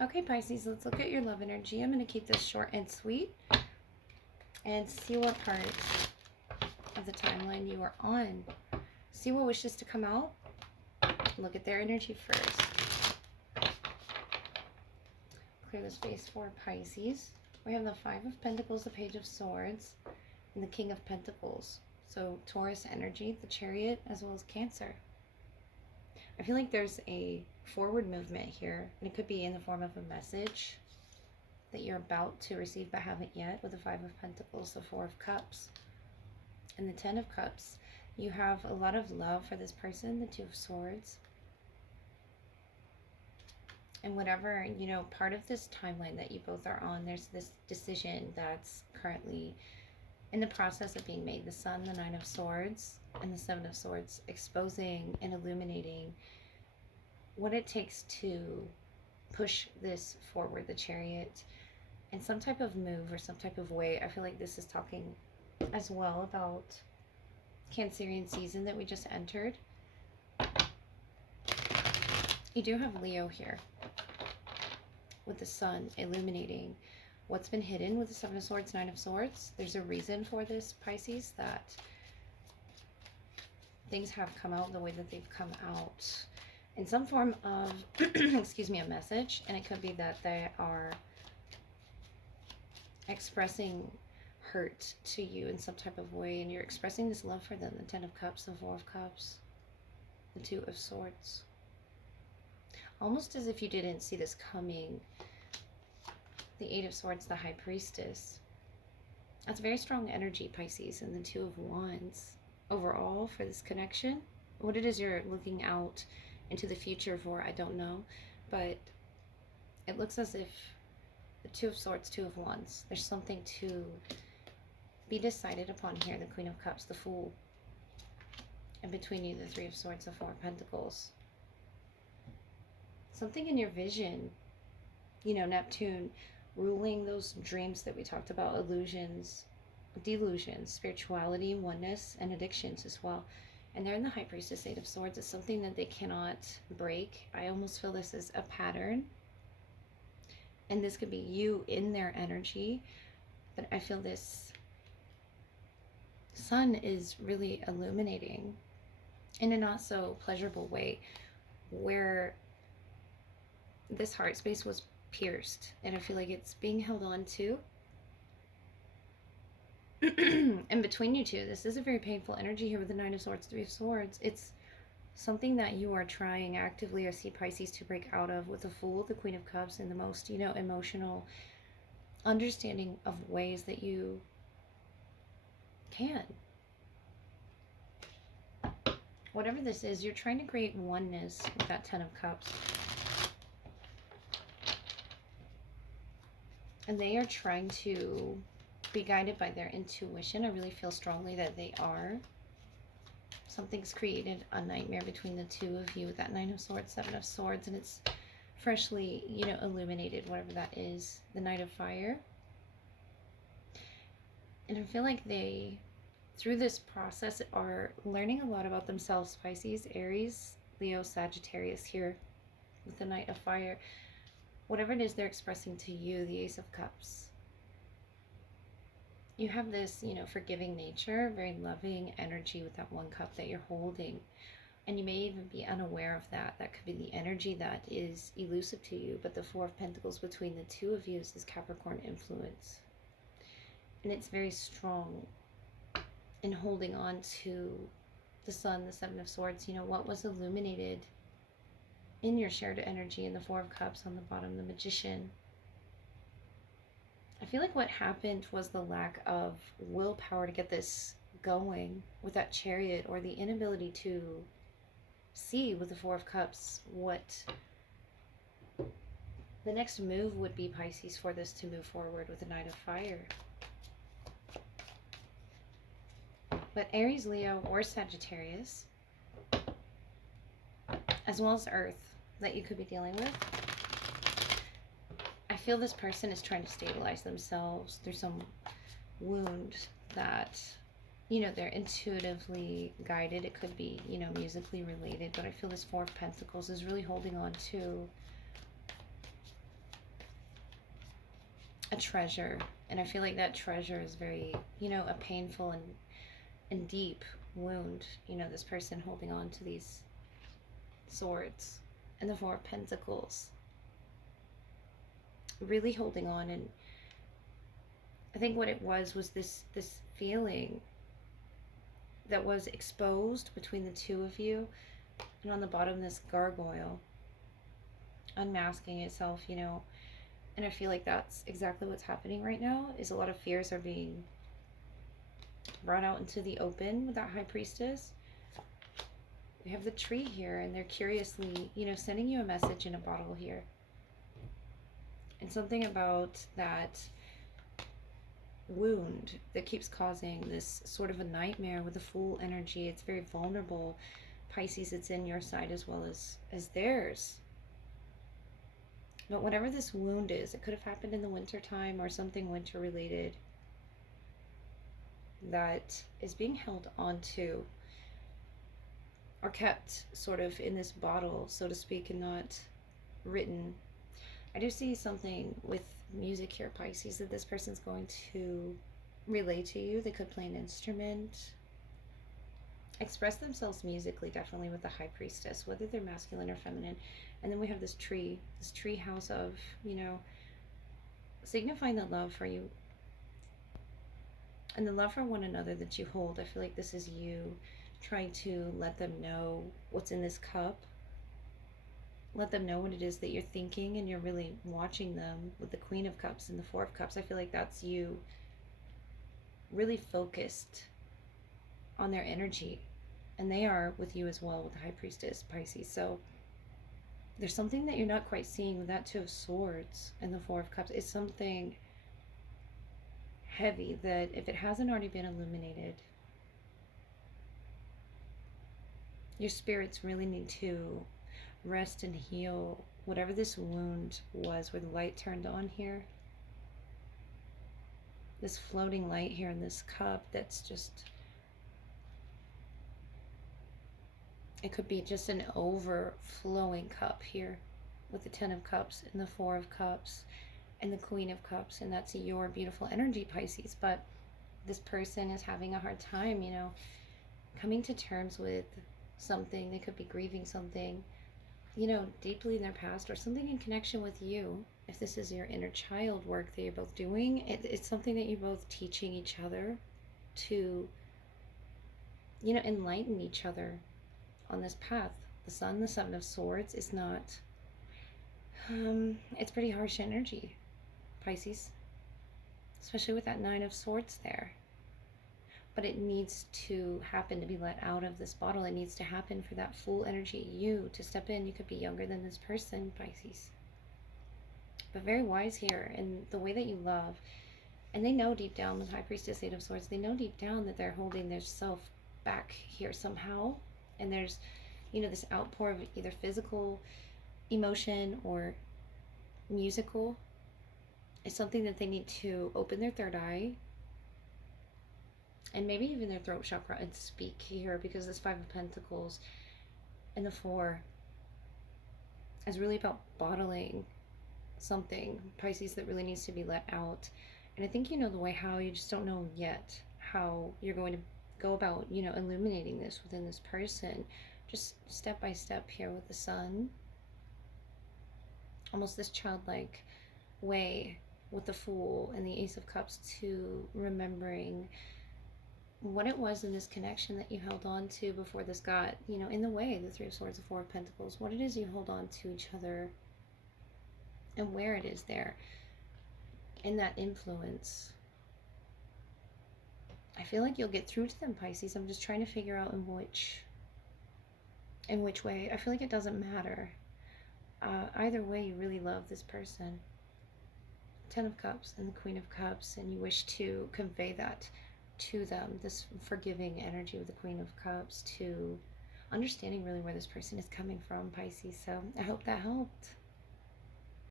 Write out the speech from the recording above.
Okay, Pisces, let's look at your love energy. I'm going to keep this short and sweet and see what part of the timeline you are on. See what wishes to come out. Look at their energy first. Clear the space for Pisces. We have the Five of Pentacles, the Page of Swords, and the King of Pentacles. So Taurus energy, the Chariot, as well as Cancer. I feel like there's a forward movement here, and it could be in the form of a message that you're about to receive but haven't yet, with the Five of Pentacles, the Four of Cups, and the Ten of Cups. You have a lot of love for this person, the Two of Swords. And whatever, you know, part of this timeline that you both are on, there's this decision that's currently in the process of being made. The Sun, the Nine of Swords, and the Seven of Swords, exposing and illuminating what it takes to push this forward, the Chariot, in some type of move or some type of way. I feel like this is talking as well about Cancerian season that we just entered. You do have Leo here with the Sun illuminating what's been hidden with the Seven of Swords, Nine of Swords. There's a reason for this, Pisces, that things have come out the way that they've come out in some form of, excuse me, a message. And it could be that they are expressing hurt to you in some type of way, and you're expressing this love for them. The Ten of Cups, the Four of Cups, the Two of Swords. Almost as if you didn't see this coming. The Eight of Swords, the High Priestess. That's very strong energy, Pisces. And the Two of Wands overall for this connection. What it is you're looking out into the future for, I don't know. But it looks as if the Two of Swords, Two of Wands, there's something to be decided upon here. The Queen of Cups, the Fool. And between you, the Three of Swords, the Four of Pentacles. Something in your vision, you know, Neptune ruling those dreams that we talked about, illusions, delusions, spirituality, oneness, and addictions as well. And they're in the High Priestess, Eight of Swords. It's something that they cannot break. I almost feel this is a pattern. And this could be you in their energy. But I feel this Sun is really illuminating in a not so pleasurable way, where this heart space was pierced, and I feel like it's being held on to. And between you two, this is a very painful energy here with the Nine of Swords, Three of Swords. It's something that you are trying actively, I see, Pisces, to break out of, with the Fool, the Queen of Cups, and the most, you know, emotional understanding of ways that you can. Whatever this is, you're trying to create oneness with that Ten of Cups. And they are trying to be guided by their intuition. I really feel strongly that they are. Something's created a nightmare between the two of you with that Nine of Swords, Seven of Swords, and it's freshly, you know, illuminated, whatever that is. The Knight of Fire. And I feel like they, through this process, are learning a lot about themselves, Pisces, Aries, Leo, Sagittarius here with the Knight of Fire. Whatever it is they're expressing to you, the Ace of Cups. You have this, you know, forgiving nature, very loving energy with that one cup that you're holding. And you may even be unaware of that. That could be the energy that is elusive to you. But the Four of Pentacles between the two of you is this Capricorn influence. And it's very strong in holding on to the Sun, the Seven of Swords. You know, what was illuminated in your shared energy, in the Four of Cups on the bottom, the Magician. I feel like what happened was the lack of willpower to get this going with that Chariot, or the inability to see with the Four of Cups what the next move would be, Pisces, for this to move forward with the Knight of Fire. But Aries, Leo, or Sagittarius, as well as Earth, that you could be dealing with, I feel this person is trying to stabilize themselves through some wound that, you know, they're intuitively guided. It could be, you know, musically related, but I feel this Four of Pentacles is really holding on to treasure. And I feel like that treasure is very, a painful and deep wound. This person holding on to these swords and the Four of Pentacles. Really holding on. And I think what it was this feeling that was exposed between the two of you. And on the bottom, this gargoyle unmasking itself, and I feel like that's exactly what's happening right now, is a lot of fears are being brought out into the open with that High Priestess. We have the Tree here, and they're curiously, sending you a message in a bottle here. And something about that wound that keeps causing this sort of a nightmare with the Fool energy. It's very vulnerable. Pisces, it's in your side as well as theirs. But whatever this wound is, it could have happened in the winter time or something winter related that is being held onto or kept sort of in this bottle, so to speak, and not written. I do see something with music here, Pisces, that this person's going to relay to you. They could play an instrument, express themselves musically, definitely with the High Priestess, whether they're masculine or feminine. And then we have this tree house of, signifying the love for you and the love for one another that you hold. I feel like this is you trying to let them know what's in this cup. Let them know what it is that you're thinking, and you're really watching them with the Queen of Cups and the Four of Cups. I feel like that's you really focused on their energy, and they are with you as well with the High Priestess, Pisces. So there's something that you're not quite seeing with that Two of Swords and the Four of Cups. It's something heavy that if it hasn't already been illuminated, your spirits really need to rest and heal whatever this wound was, where the light turned on here. This floating light here in this cup that's just, it could be just an overflowing cup here with the Ten of Cups and the Four of Cups and the Queen of Cups, and that's your beautiful energy, Pisces. But this person is having a hard time, coming to terms with something. They could be grieving something, deeply in their past, or something in connection with you. If this is your inner child work that you're both doing, it's something that you're both teaching each other to, enlighten each other on this path. The Sun, the Seven of Swords, is not, it's pretty harsh energy, Pisces, especially with that Nine of Swords there. But it needs to happen to be let out of this bottle. It needs to happen for that Fool energy, you, to step in. You could be younger than this person, Pisces, but very wise here in the way that you love. And they know deep down, with High Priestess, Eight of Swords, they know deep down that they're holding their self back here somehow. And there's, this outpour of either physical emotion or musical. It's something that they need to open their third eye and maybe even their throat chakra and speak here, because this Five of Pentacles and the Four is really about bottling something, Pisces, that really needs to be let out. And I think you know the way how, you just don't know yet how you're going to go about, illuminating this within this person. Just step by step here with the Sun. Almost this childlike way with the Fool and the Ace of Cups, to remembering what it was in this connection that you held on to before this got, in the way. The Three of Swords, the Four of Pentacles, what it is you hold on to each other, and where it is there in that influence. I feel like you'll get through to them, Pisces. I'm just trying to figure out in which way. I feel like it doesn't matter. Either way, you really love this person. Ten of Cups and the Queen of Cups, and you wish to convey that to them, this forgiving energy with the Queen of Cups, to understanding really where this person is coming from, Pisces. So I hope that helped.